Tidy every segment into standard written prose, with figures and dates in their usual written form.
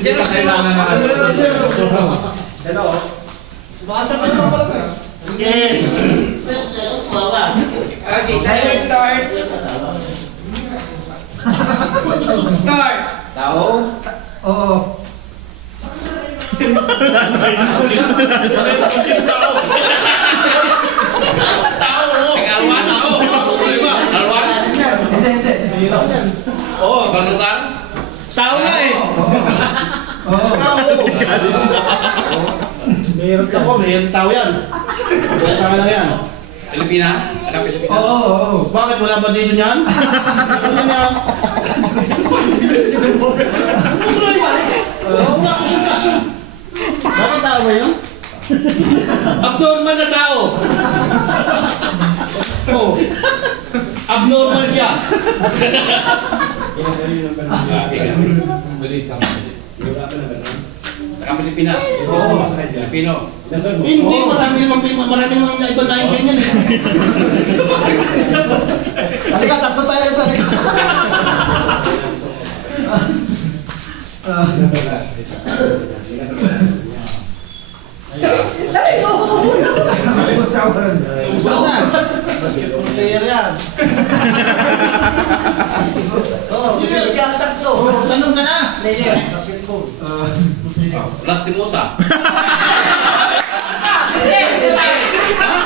Diyan ang kailangan na Dalawa. Basa ka naman pala ka. Okay. Okay, timer start. Start. Tao? Oo. Oh, balukan? Tao na eh. Tao. Meron ako, meron tao yan. Meron tao lang yan. Pilipina? Pilipina? Oo. Bakit wala ba dito niyan? Ano niyan? Oo nga, kusundasun. Bakit tao ba yun? Abnormal na tao. Oh. Abnormal siya. Saka Pilipina. Oo. Pilipino. Hindi, marami namang ibang lain din yan eh. Halika, tatlo tayo. Dali mo! Usawan. Usawan. Basketball player yan. Oo, hindi ang tatlo. Tanong ka na. Player, basketball. Lastimosa.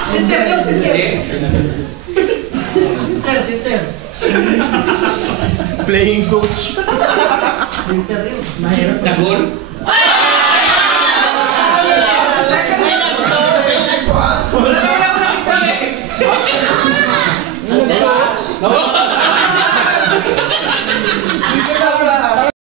Sinter yun, sinter. Playing coach. Sinter yun. Tagol.